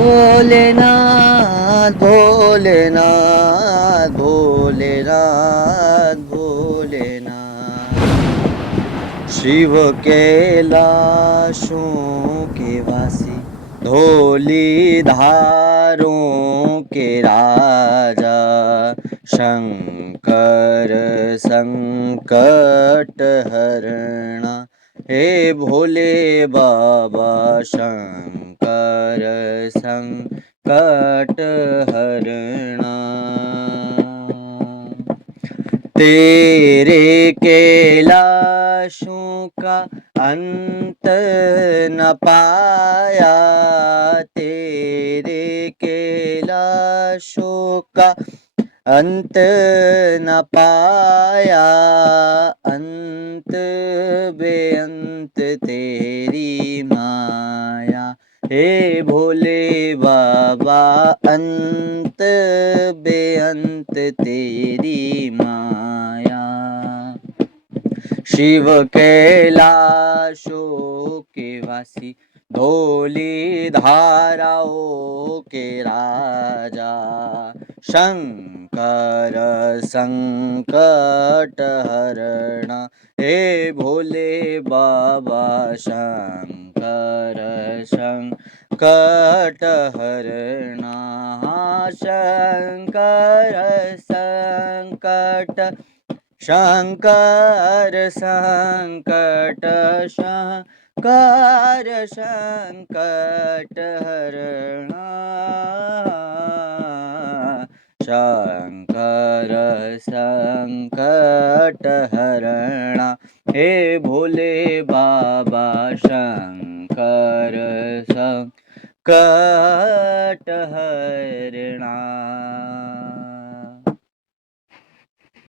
भोलेनाथ भोलेनाथ भोलेनाथ भोलेनाथ। शिव कैलाशों के वासी, धोली धारों के राजा, शंकर संकट हरणा, हे भोले बाबा शंकर संकट हरणा। तेरे कैलाशों का अंत न पाया, तेरे कैलाशों का अंत न पाया, अंत बेअंत तेरी माया, हे भोले बाबा अंत बेअंत तेरी माया। शिव कैलाशों के वासी, धोली धाराओं के राजा, शंकर संकट हरणा, हे भोले बाबा शंकर संकट हरणा। शंकर संकट शंकर संकट शंकर संकट हरणा, शंकर संकट हरणा, हे भोले बाबा शंकर संकट